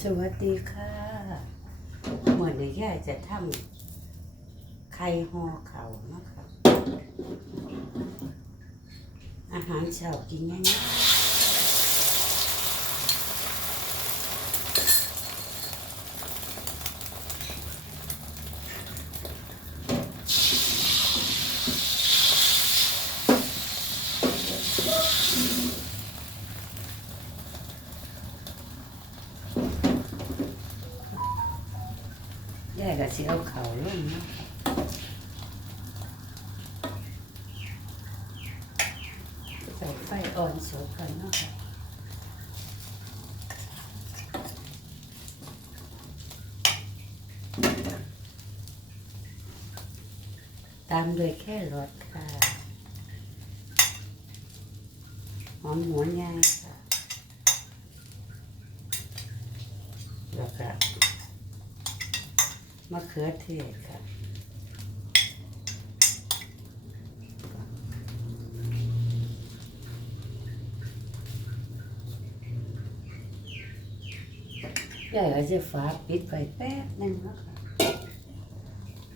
สวัสดีค่ะเหมือนเดี๋ย่าจะทำไข่ห่อเขานะคะอาหารเช้ากินง่ายๆ ย่าก็สิเอาเขาวลงเนาะใส่ไฟอ่อนสุกกันเนาะค่ะตามด้วยแค่รสค่ะหอมหัวใหญ่ค่ะแล้วก็ มะเขือเทศค่ะยายอาจะฝาปิดไปแป๊บนึงนะคะ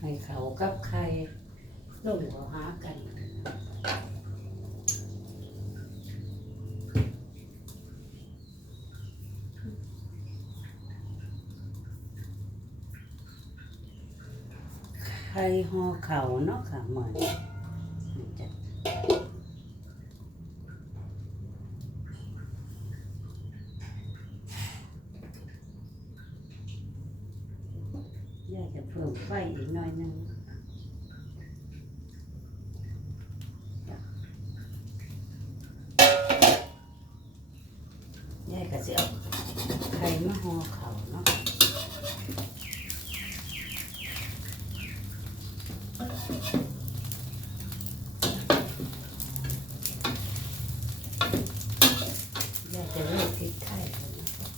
ให้เขากับไข่ลงหัวหากัน ข่ห่อเขาเนาะค่ะเหมือนจะอยากจะเพิ่มไฟอีกหน่อยนึงยายก็จะเอาไข่มาห่อเขาเนาะ อยากจะเลิกพริกไทยแล้วนะครับ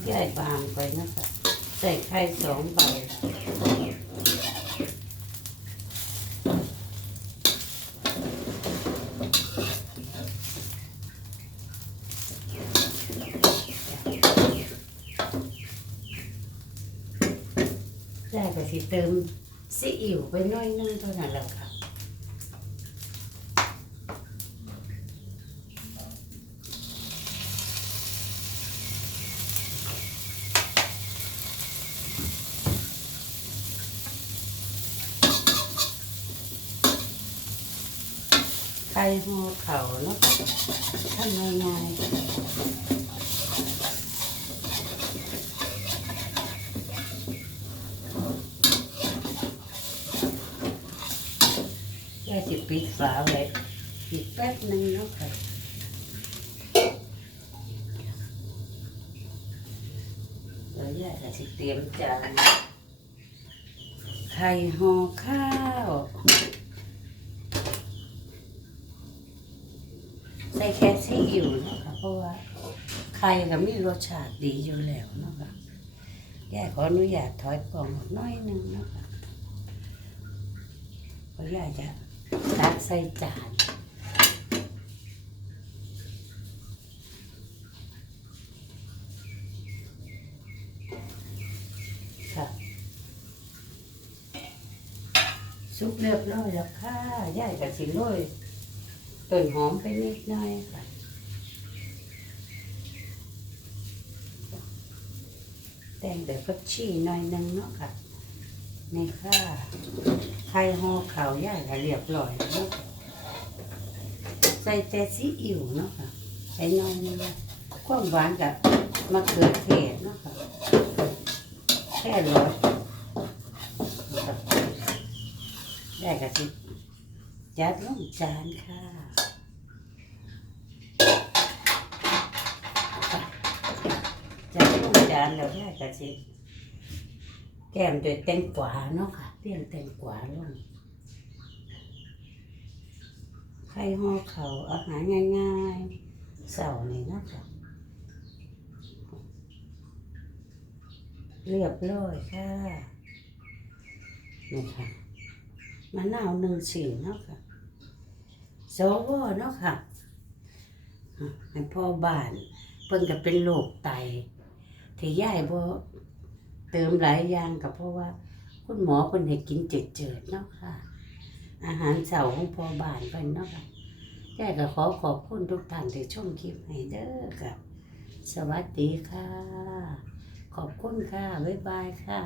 ให้ใหญ่บางไปนะคะใส่ไข่สองใบได้ก็สิเติมซีอิ๊วไปน้อยนึงเท่านั้นแล้วค่ะ ไข่ห่อเขาเนาะทำง่ายๆแค่สิปิดฝาไว้อีกแป๊บนึงเนาะค่ะแล้วย่าก็สิเตรียมจานไข่ห่อข้าว ใส่แค่ซีอิ๊วเนาะค่ะเพราะว่าไข่ก็มีรสชาติดีอยู่แล้วเนาะค่ะย่าขออนุญาตถอยกล่องน้อยนึงเนาะค่ะเพราะย่าจะตักใส่จานค่ะซุปเรียบร้อยแล้วค่ะย่าก็สิโรย ต้นหอมไปนิดหน่อยค่ะแต่งแบบผักชีหน่อยนึงเนาะค่ะนี่ค่ะไข่ห่อขาวย่ายก็เรียบร้อยแล้วเนาะใส่แต่ซีอิ๊วเนาะค่ะใส่น้อยนึงความหวานกับมะเขือเทศเนาะค่ะแค่ร้อยได้กะสิ จัดลงจานค่ะจากลูกจานแล้วแค่กะสิแก้มด้วยแตงกวาเนาะค่ะเตี้ยงแตงกวาลงไข่ห่อเขาอาหารง่ายๆเสาร์นี่นะค่ะเรียบร้อยค่ะนี่ค่ะมะนาวหนึ่งสิ่งเนาะค่ะ สวเนาะค่ะอะให้พ่อบ้าน เพิ่นก็เป็นโรคไต ที่ยายบ่เติมหลายอย่างก็เพราะว่า คุณหมอเพิ่นให้กินเจิดๆเนาะค่ะ อาหารเช้าของพ่อบ้านเพิ่นเนาะค่ะยายก็ขอขอบคุณทุกท่านที่ชมคลิปให้เด้อค่ะ สวัสดีค่ะ ขอบคุณค่ะ บ๊ายบายค่ะ